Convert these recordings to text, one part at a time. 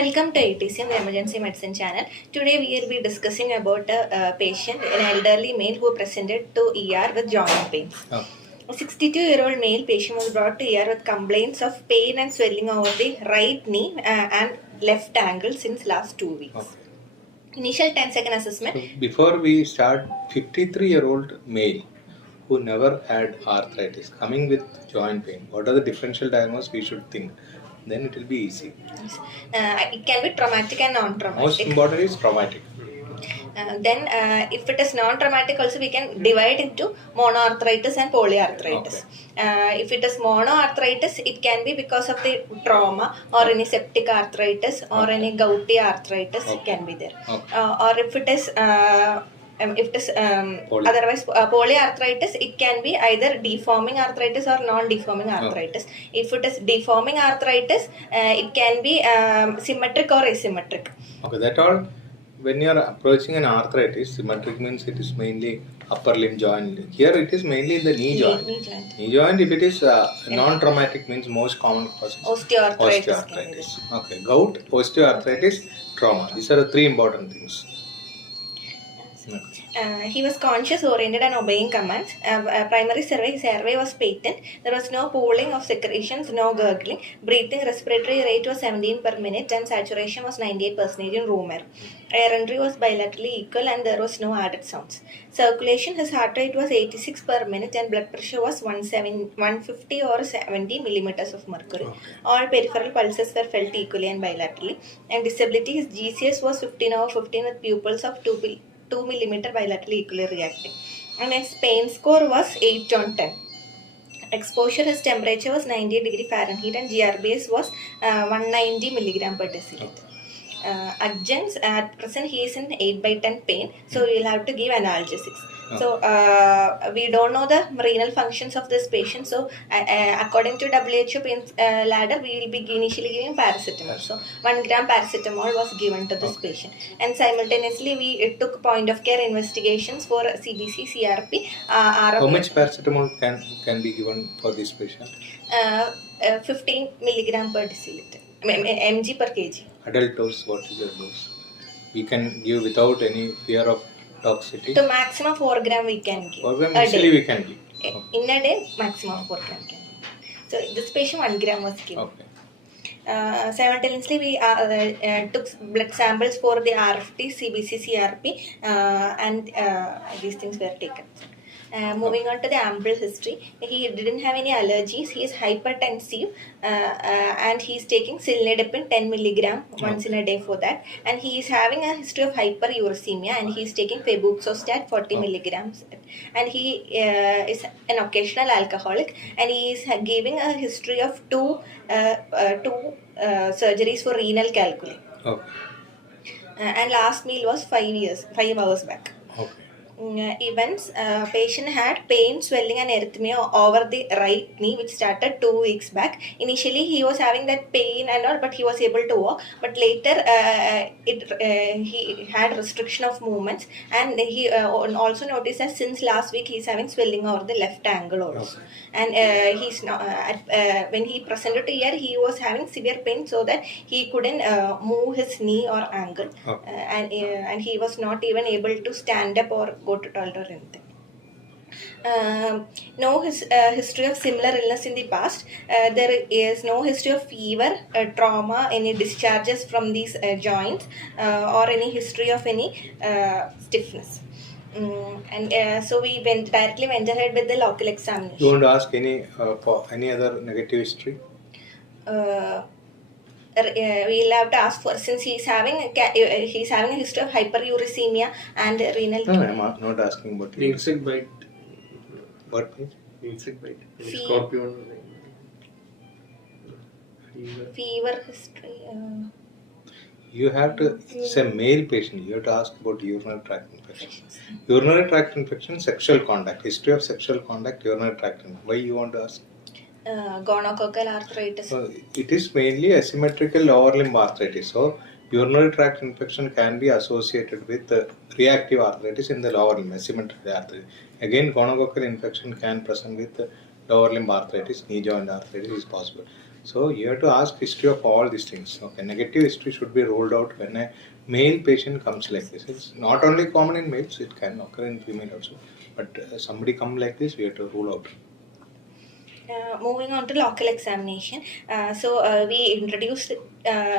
Welcome to AETCM, the Emergency Medicine channel. Today we will be discussing about a patient, an elderly male who presented to ER with joint pains. Oh. A 62-year-old male patient was brought to ER with complaints of pain and swelling over the right knee and left ankle since last 2 weeks. Okay. Initial 10-second assessment. So before we start, 53-year-old male who never had arthritis coming with joint pain, what are the differential diagnosis we should think? Then it will be easy. It can be traumatic and non-traumatic. Most important is traumatic. Then if it is non-traumatic also we can divide into monoarthritis and polyarthritis. Okay. If it is monoarthritis, it can be because of the trauma or any septic arthritis or any gouty arthritis can be there. Okay. Or if it is otherwise polyarthritis, it can be either deforming arthritis or non-deforming arthritis. If it is deforming arthritis, it can be symmetric or asymmetric. Okay, that all. When you are approaching an arthritis, symmetric means it is mainly upper limb joint. Here it is mainly the knee joint. Knee joint, if it is non-traumatic, means most common causes osteoarthritis. Okay, gout, osteoarthritis, trauma. These are the three important things. He was conscious, oriented and obeying commands. Primary survey was patent. There was no pooling of secretions, no gurgling. Breathing respiratory rate was 17 per minute and saturation was 98% in room air. Air entry was bilaterally equal and there was no added sounds. Circulation, his heart rate was 86 per minute and blood pressure was 150 or 70 millimeters of mercury. Okay. All peripheral pulses were felt equally and bilaterally. And disability, his GCS was 15/15 with pupils of 2 millimeter bilaterally equally reacting. And his pain score was 8/10. Exposure, his temperature was 98 degree Fahrenheit and GRBS was 190 milligram per deciliter. Adjuncts, at present he is in 8/10 pain, so we will have to give analgesics. So we don't know the renal functions of this patient, so according to WHO pain ladder, we will be initially giving paracetamol. So 1 gram paracetamol was given to this patient, and simultaneously we took point of care investigations for CBC, CRP, How much paracetamol can be given for this patient? 15 milligram per deciliter, mg per kg. Adult dose, what is the dose? We can give without any fear of toxicity. To maximum 4 gram we can give. 4 gram initially we can give. Okay. In a day, maximum 4 gram can give. So this patient 1 gram was given. Okay. Simultaneously, we took blood samples for the RFT, CBC, CRP, and these things were taken. Moving on to the ample history, he didn't have any allergies. He is hypertensive and he is taking sildenafil 10 milligram once in a day for that. And he is having a history of hyperuricemia and he is taking febuxostat 40 milligrams. And he is an occasional alcoholic and he is giving a history of two surgeries for renal calculi. Okay. And last meal was 5 hours back. Okay. Events, patient had pain, swelling and erythema over the right knee which started 2 weeks back. Initially he was having that pain and all, but he was able to walk, but later he had restriction of movements, and he also noticed that since last week he is having swelling over the left ankle also. Okay. And he's not when he presented to here, he was having severe pain so that he couldn't move his knee or ankle. Okay. And he was not even able to stand up or go to toilet or anything. No history of similar illness in the past. There is no history of fever, trauma, any discharges from these joints, or any history of any stiffness. So we directly went ahead with the local examination. You want to ask any other negative history? We'll have to ask for, since he's having a history of hyperuricemia and renal. No, I'm not asking about insect bite. What means? Insect bite. Scorpion. Fever history. You have to. It's a male patient. You have to ask about urinary tract infection. Urinary tract infection, sexual contact. History of sexual contact, urinary tract infection. Why you want to ask? Gonococcal arthritis. It is mainly asymmetrical lower limb arthritis. So, urinary tract infection can be associated with reactive arthritis in the lower limb, asymmetrical arthritis. Again, gonococcal infection can present with lower limb arthritis, knee joint arthritis is possible. So you have to ask history of all these things. Okay, negative history should be rolled out when a male patient comes like this. It's not only common in males; it can occur in female also. But somebody come like this, we have to rule out. Moving on to local examination. We introduced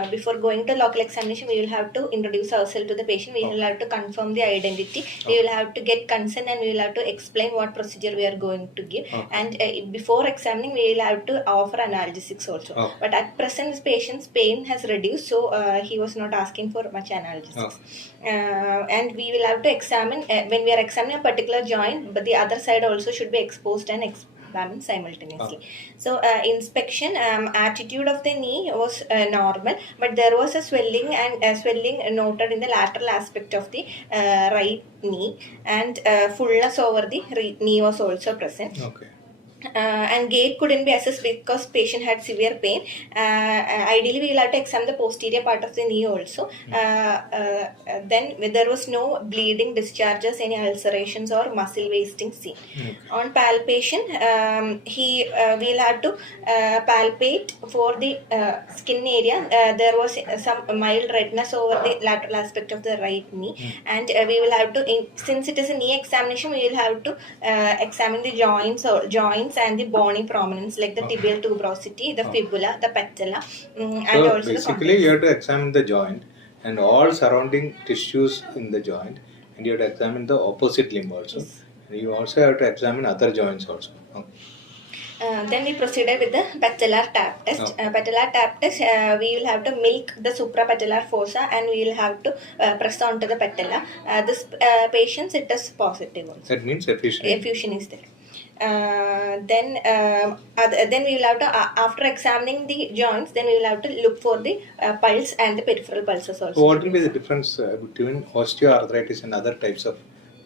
before going to local examination, we will have to introduce ourselves to the patient. We will have to confirm the identity. We will have to get consent, and we will have to explain what procedure we are going to give. And before examining, we will have to offer analgesics also. But at present, this patient's pain has reduced, so he was not asking for much analgesics. And we will have to examine when we are examining a particular joint, but the other side also should be exposed and examined simultaneously. So inspection, attitude of the knee was normal, but there was a swelling and swelling noted in the lateral aspect of the right knee, and fullness over the knee was also present. Okay. And gait couldn't be assessed because patient had severe pain. Ideally, we will have to examine the posterior part of the knee also. Then there was no bleeding, discharges, any ulcerations or muscle wasting seen. On palpation, we will have to palpate for the skin area. There was some mild redness over the lateral aspect of the right knee, and we will have to, since it is a knee examination, we will have to examine the joints and the bony prominence like the tibial tuberosity, the fibula, the patella, and So also basically, you have to examine the joint and all surrounding tissues in the joint, and you have to examine the opposite limb also. Yes. And you also have to examine other joints also. Then we proceeded with the patellar tap test. Patellar tap test, we will have to milk the suprapatellar fossa, and we will have to press onto the patella. This patients, it is positive also. That means effusion. Effusion is there. Then we will have to, after examining the joints, then we will have to look for the pulse and the peripheral pulses also. So what will be the difference between osteoarthritis and other types of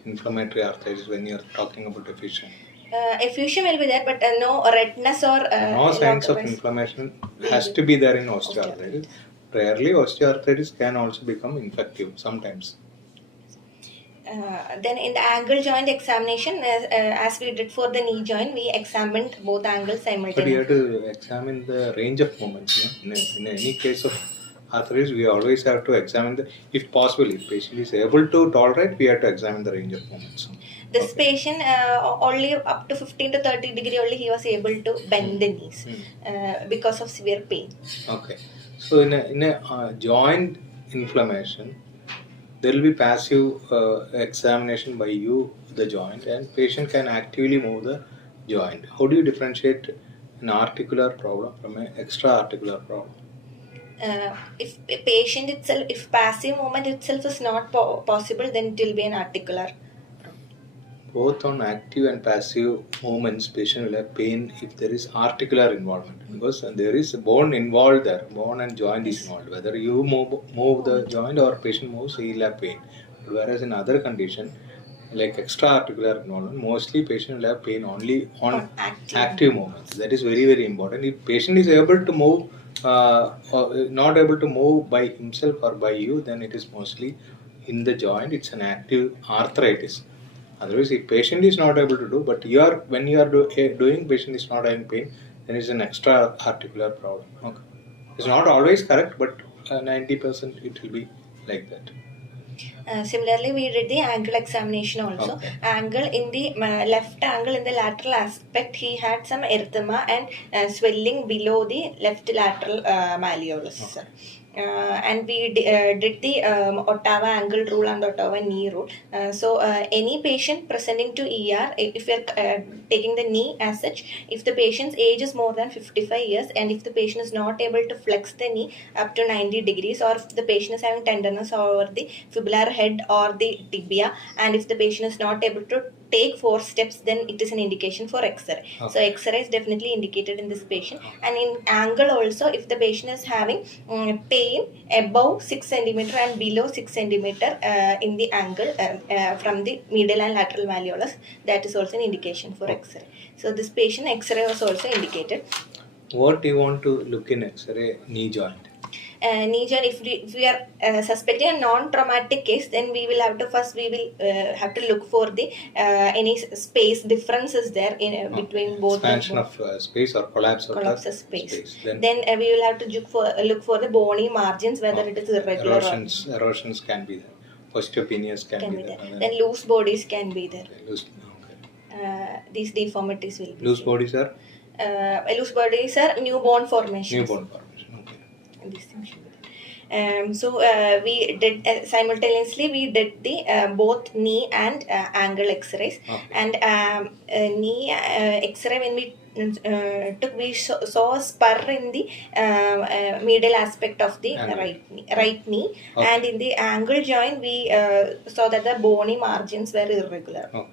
inflammatory arthritis when you are talking about effusion? Effusion will be there, but no redness or no signs of inflammation has to be there in osteoarthritis. Rarely, osteoarthritis can also become infective sometimes. Then in the angle joint examination, as we did for the knee joint, we examined both angles simultaneously. But you have to examine the range of movements. In any case of arthritis, we always have to examine if possible, if patient is able to tolerate, we have to examine the range of movements. This patient, only up to 15 to 30 degree only he was able to bend the knees because of severe pain. Okay. So in a joint inflammation, there will be passive examination by you, the joint, and patient can actively move the joint. How do you differentiate an articular problem from an extra-articular problem? If a patient itself, if passive movement itself is not possible, then it will be an articular problem. Both on active and passive movements, patient will have pain if there is articular involvement, because there is bone involved there, bone and joint is involved. Whether you move the joint or patient moves, he will have pain. Whereas in other condition, like extra-articular involvement, mostly patient will have pain only on active movements. That is very, very important. If patient is able to move, or not able to move by himself or by you, then it is mostly in the joint. It's an active arthritis. Otherwise, if patient is not able to do, but when you are doing, patient is not having pain, then it's an extra articular problem. Okay. It's not always correct, but 90% it will be like that. Similarly, we did the ankle examination also. Okay. Angle in the left angle in the lateral aspect, he had some erythema and swelling below the left lateral malleolus. Okay. And we did the Ottawa angle rule and Ottawa knee rule. So any patient presenting to ER, if we are taking the knee as such, if the patient's age is more than 55 years and if the patient is not able to flex the knee up to 90 degrees, or if the patient is having tenderness over the fibular head or the tibia, and if the patient is not able to take 4 steps, then it is an indication for X-ray. Okay. So X-ray is definitely indicated in this patient. And in angle also, if the patient is having pain above 6 cm and below 6 cm in the angle from the medial and lateral malleolus, that is also an indication for X-ray. So this patient X-ray was also indicated. What do you want to look in X-ray knee joint? knee joint, if we are suspecting a non-traumatic case, then we will have to have to look for the any space differences there in between both expansion of space or collapse of the space. Then We will have to look for the bony margins, whether it is irregular erosions can be there. Osteopenias can be there. Then loose bodies can be there. Okay. These deformities will be Loose bodies are newborn formations. Okay. These things should be there. We did simultaneously we did the both knee and ankle x-rays. Okay. And knee x-ray, when we took, we saw a spur in the medial aspect of the right knee. Okay. And in the ankle joint we saw that the bony margins were irregular. Okay.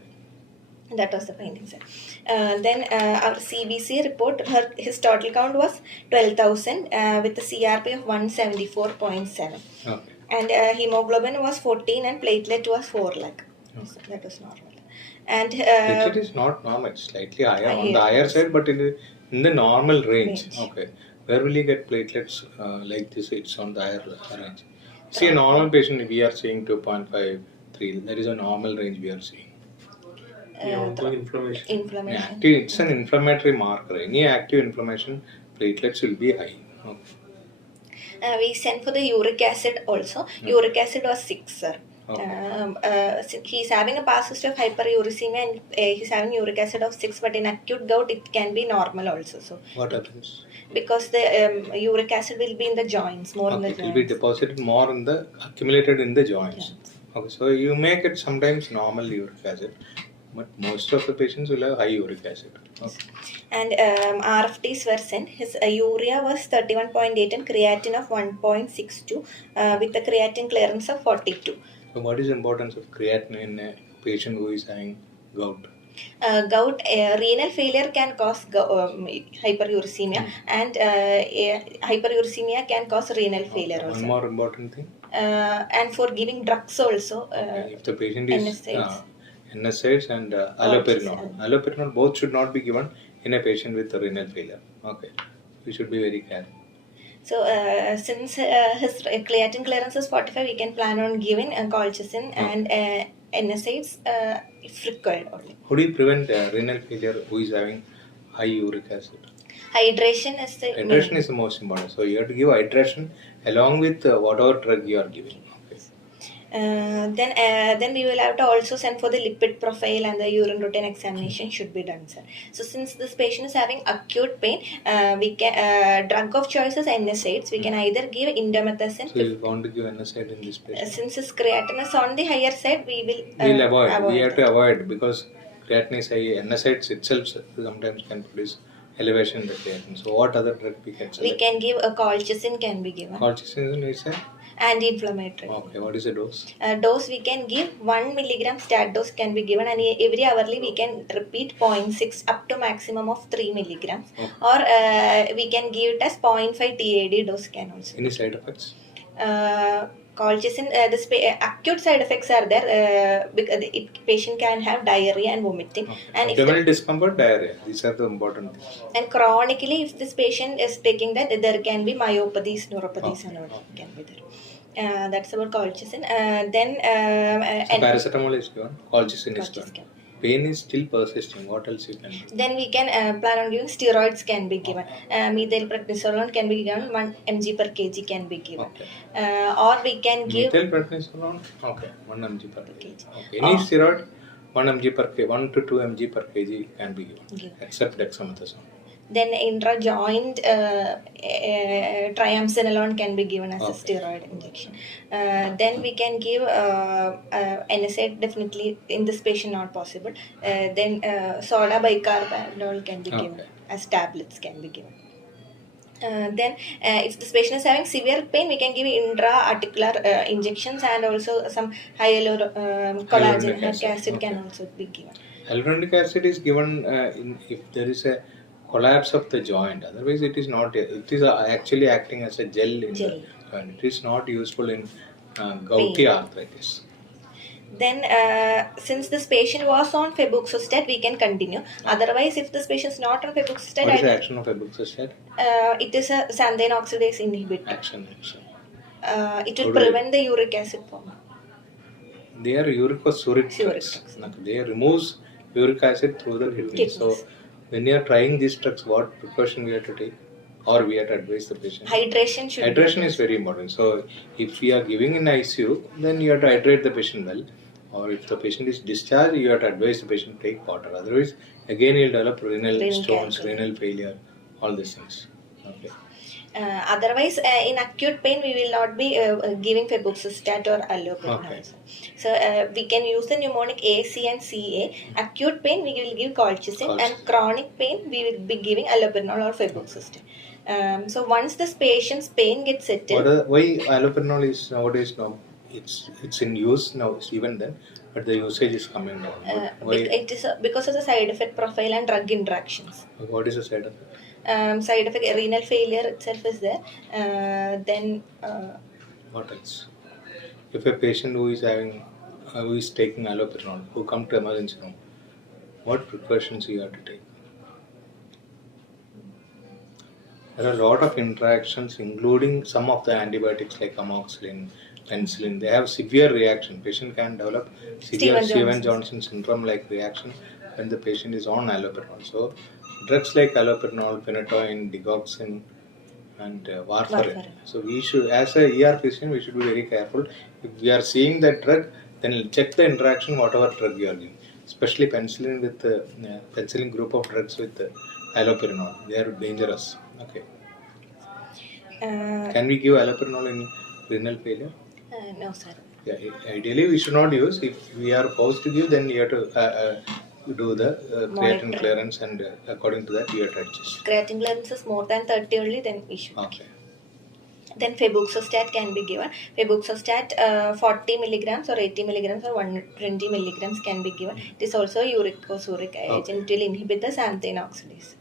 That was the finding, sir. Then our CBC report, his total count was 12,000 with a CRP of 174.7. Okay. And hemoglobin was 14 and platelet was 4 lakh. Okay. So that was normal. And platelet is not normal, it's slightly higher on the higher side, but in the normal range. Okay. Where will you get platelets like this? It's on the higher range. See, a normal patient, we are seeing 2.5, 3. There is a normal range we are seeing. Inflammation. It's an inflammatory marker. Any active inflammation, platelets will be high. Okay. We sent for the uric acid also. Uric acid was 6, sir. Okay. He's having a past history of hyperuricemia and he's having uric acid of 6, but in acute gout it can be normal also. So what happens? Because the uric acid will be in the joints, more in the joints. It will be deposited more in the accumulated in the joints. Okay, so you make it sometimes normal uric acid, but most of the patients will have high uric acid. Okay. And RFTs were sent. His urea was 31.8 and creatinine of 1.62 with a creatinine clearance of 42. So what is the importance of creatinine in a patient who is having gout? Gout, renal failure can cause hyperuricemia, and hyperuricemia can cause renal failure also. One more important thing. And for giving drugs also. If the patient is NSAIDs and allopurinol. Allopurinol both should not be given in a patient with renal failure. Okay, we should be very careful. So since his creatinine clearance is 45, we can plan on giving colchicine and NSAIDs if required only. How do you prevent renal failure who is having high uric acid? Hydration is the most important. So you have to give hydration along with whatever drug you are giving. Then we will have to also send for the lipid profile and the urine routine examination should be done, sir. So since this patient is having acute pain, we can drug of choice is NSAIDs. We can either give indomethacin. So you want to give NSAID in this patient? Since his creatinine is on the higher side, we will we'll avoid. We have to avoid because creatinine is high. NSAIDs itself sometimes can produce elevation in the creatinine. So what other drug we can select? We can give a colchicine can be given. Colchicine is a anti-inflammatory. Okay, what is the dose? Dose we can give 1 milligram stat dose can be given, and every hourly we can repeat 0.6 up to maximum of 3 milligrams. Okay. Or we can give it as 0.5 TAD dose can also. Any side effects? Colchicine, acute side effects are there because patient can have diarrhea and vomiting. Okay. And abdominal discomfort, diarrhea. These are the important things. And chronically, if this patient is taking that, there can be myopathies, neuropathies, and all can be there. That's about colchicine. Then so paracetamol is given, colchicine is given. Pain is still persisting. What else you can do? Then we can plan on giving steroids can be given. Methylprednisolone can be given 1 mg per kg can be given. Okay. Or we can give methylprednisolone. Okay, 1 mg per kg. Okay. Any steroid 1 mg per kg, 1 to 2 mg per kg can be given, except dexamethasone. Then intra-joint triamcinolone can be given as a steroid injection. Then we can give NSAID, definitely in this patient not possible. Then soda bicarbonate can be given as tablets can be given. Then if this patient is having severe pain, we can give intra-articular injections, and also some hyaluronic acid can also be given. Hyaluronic acid is given if there is a collapse of the joint. Otherwise, it is not. It is actually acting as a gel in the joint. It is not useful in gouty arthritis. Then, since this patient was on febuxostat, we can continue. Otherwise, if this patient is not on febuxostat, What is the action of febuxostat? It is a xanthine oxidase inhibitor. Action. It will How do you- prevent the uric acid form. They are uric or suric Uric drugs. They removes uric acid through the kidney. So Kidneys. when you are trying these drugs, what precaution we have to take, or we have to advise the patient? Hydration should Hydration is very important. So if we are giving in ICU, then you have to hydrate the patient well. Or if the patient is discharged, you have to advise the patient to take water. Otherwise, again he'll develop renal stones, calculation. renal failure, all these things. Okay. Otherwise, in acute pain, we will not be giving febuxostat or allopurinol. Okay. So we can use the mnemonic A, C, and CA. Acute pain, we will give colchicine, and chronic pain, we will be giving allopurinol or febuxostat. So once this patient's pain gets settled, Why allopurinol is nowadays now? It's in use now, even then, but the usage is coming down. Why? it is because of the side effect profile and drug interactions. What is the side effect? Side effect renal failure itself is there. What else? If a patient who is taking allopurinol, who come to emergency room, what precautions you have to take? There are a lot of interactions, including some of the antibiotics like amoxicillin, penicillin. They have severe reaction. Patient can develop severe Stevens-Johnson syndrome-like reaction when the patient is on allopurinol. So, drugs like allopurinol, phenytoin, digoxin, and warfarin. So, we should, as a ER physician, we should be very careful. If we are seeing that drug, then check the interaction, whatever drug you are giving. Especially penicillin with penicillin group of drugs with allopurinol. They are dangerous. Okay. Can we give allopurinol in renal failure? No, sir. Yeah, ideally we should not use. If we are forced to give, then you have to do the creatinine clearance, and according to that you have to adjust. Creatinine clearance is more than 30 only, then we should. Okay. Then febuxostat can be given. Febuxostat 40 milligrams or 80 milligrams or 120 milligrams can be given. It is also a uricosuric agent. It will inhibit the xanthine oxidase.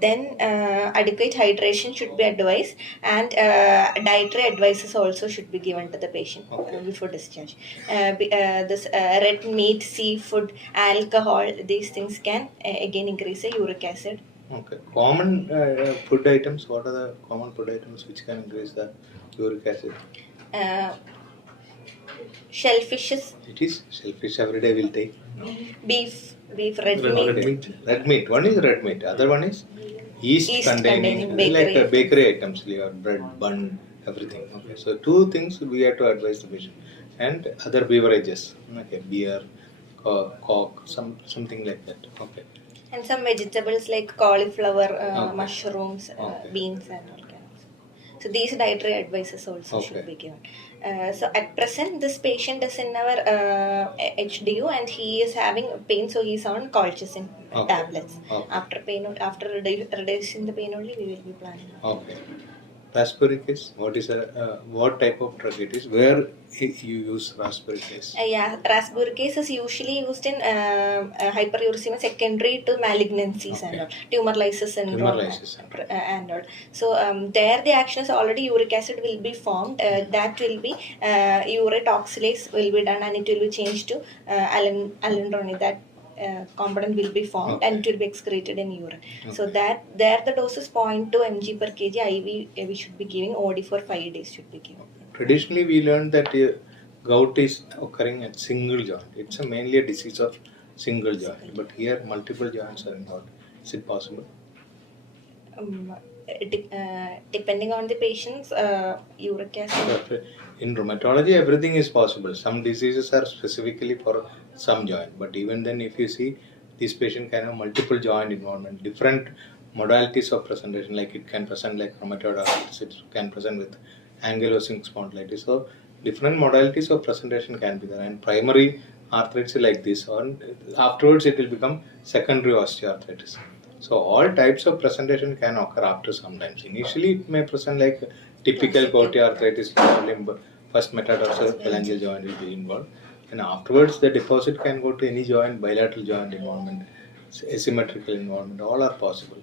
Then adequate hydration should be advised, and dietary advices also should be given to the patient before discharge. This red meat, seafood, alcohol, these things can again increase the uric acid. Okay. Common food items. What are the common food items which can increase the uric acid? Shellfishes. It is shellfish every day we'll take. No. Beef, red meat. Red meat. One is red meat. Other one is yeast containing like bakery items, like bread, bun, everything. Okay. So two things we have to advise the patient, and other beverages, okay, beer, coke, something like that. Okay. And some vegetables like cauliflower, mushrooms, beans, and all kinds. So these dietary advices also should be given. So at present, this patient is in our HDU and he is having pain, so he is on colchicine tablets. After reducing the pain only, we will be planning. Okay. Raspberry case, what type of drug it is? Where you use raspberry case? Raspberry case is usually used in hyperuricemia secondary to malignancies and all, tumor lysis syndrome and all. So there the action is already uric acid will be formed. That will be urate oxalase will be done, and it will be changed to alendronate. That component will be formed and it will be excreted in urine. So that there the dose is 0.2 mg per kg IV we should be giving. OD for 5 days should be given. Traditionally we learned that gout is occurring at single joint. It's mainly a disease of single joint, but here multiple joints are involved. Is it possible? Depending on the patient's uric acid. In rheumatology, everything is possible. Some diseases are specifically for some joint, but even then, if you see, this patient can have multiple joint involvement, different modalities of presentation, like it can present like rheumatoid arthritis, it can present with ankylosing spondylitis. So, different modalities of presentation can be there, and primary arthritis like this, or afterwards it will become secondary osteoarthritis. So all types of presentation can occur after sometimes. Initially, it may present like typical gouty arthritis, limb, first metatarsal phalangeal joint will be involved, and afterwards the deposit can go to any joint, bilateral joint involvement, asymmetrical involvement. All are possible.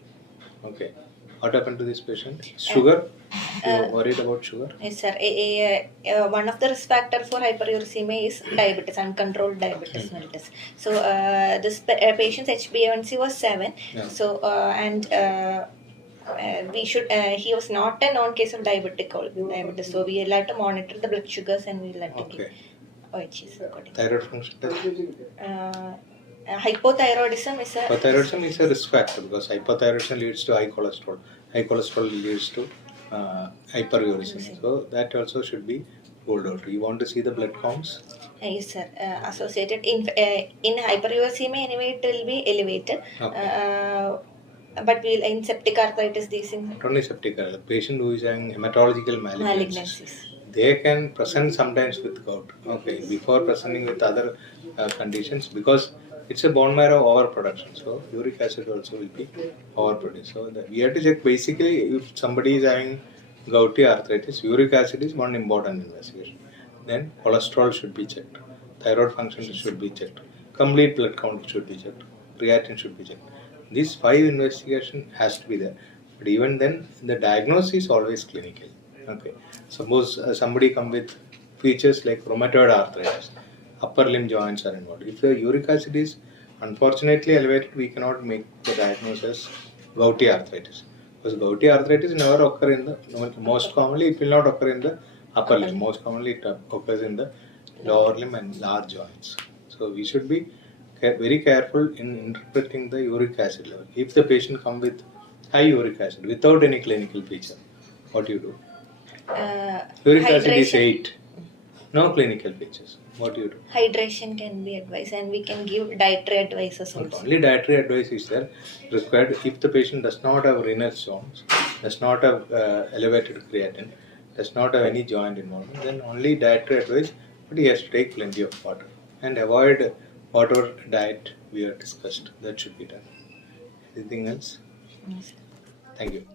Okay. What happened to this patient? Sugar? You worried about sugar? Yes, sir. One of the risk factor for hyperuricemia is diabetes, uncontrolled diabetes mellitus. So this patient's HbA1c was 7. Yeah. So we should. He was not a known case of diabetes. So we will have to monitor the blood sugars and we will have to give Okay. OHs according. Thyroid function test? Hypothyroidism is a Hypothyroidism is a risk factor because hypothyroidism leads to high cholesterol. High cholesterol leads to hyperuricemia. So that also should be ruled out. You want to see the blood counts? Yes, sir. Associated in hyperuricemia anyway, it will be elevated. Okay. But we'll in septic arthritis, these things. Not only septic, the patient who is having hematological malignancies, Malignancies. they can present sometimes with gout. Okay, before presenting with other conditions, because it's a bone marrow overproduction, so uric acid also will be overproduced. So we have to check basically if somebody is having gouty arthritis, uric acid is one important investigation. Then cholesterol should be checked, thyroid function should be checked, complete blood count should be checked, creatinine should be checked. These 5 investigation has to be there. But even then, the diagnosis is always clinical. Okay. Suppose somebody come with features like rheumatoid arthritis, upper limb joints are involved. If the uric acid is unfortunately elevated, we cannot make the diagnosis gouty arthritis. Because gouty arthritis never occur in the, most commonly it will not occur in the upper limb. Most commonly it occurs in the lower limb and large joints. So we should be very careful in interpreting the uric acid level. If the patient come with high uric acid without any clinical feature, what do you do? Uric acid is 8. No clinical features. What do you do? Hydration can be advised, and we can give dietary advices Not also. only dietary advice is there required if the patient does not have renal stones, does not have elevated creatinine, does not have any joint involvement, then only dietary advice, but he has to take plenty of water and avoid whatever diet we have discussed. That should be done. Anything else? Yes. Thank you.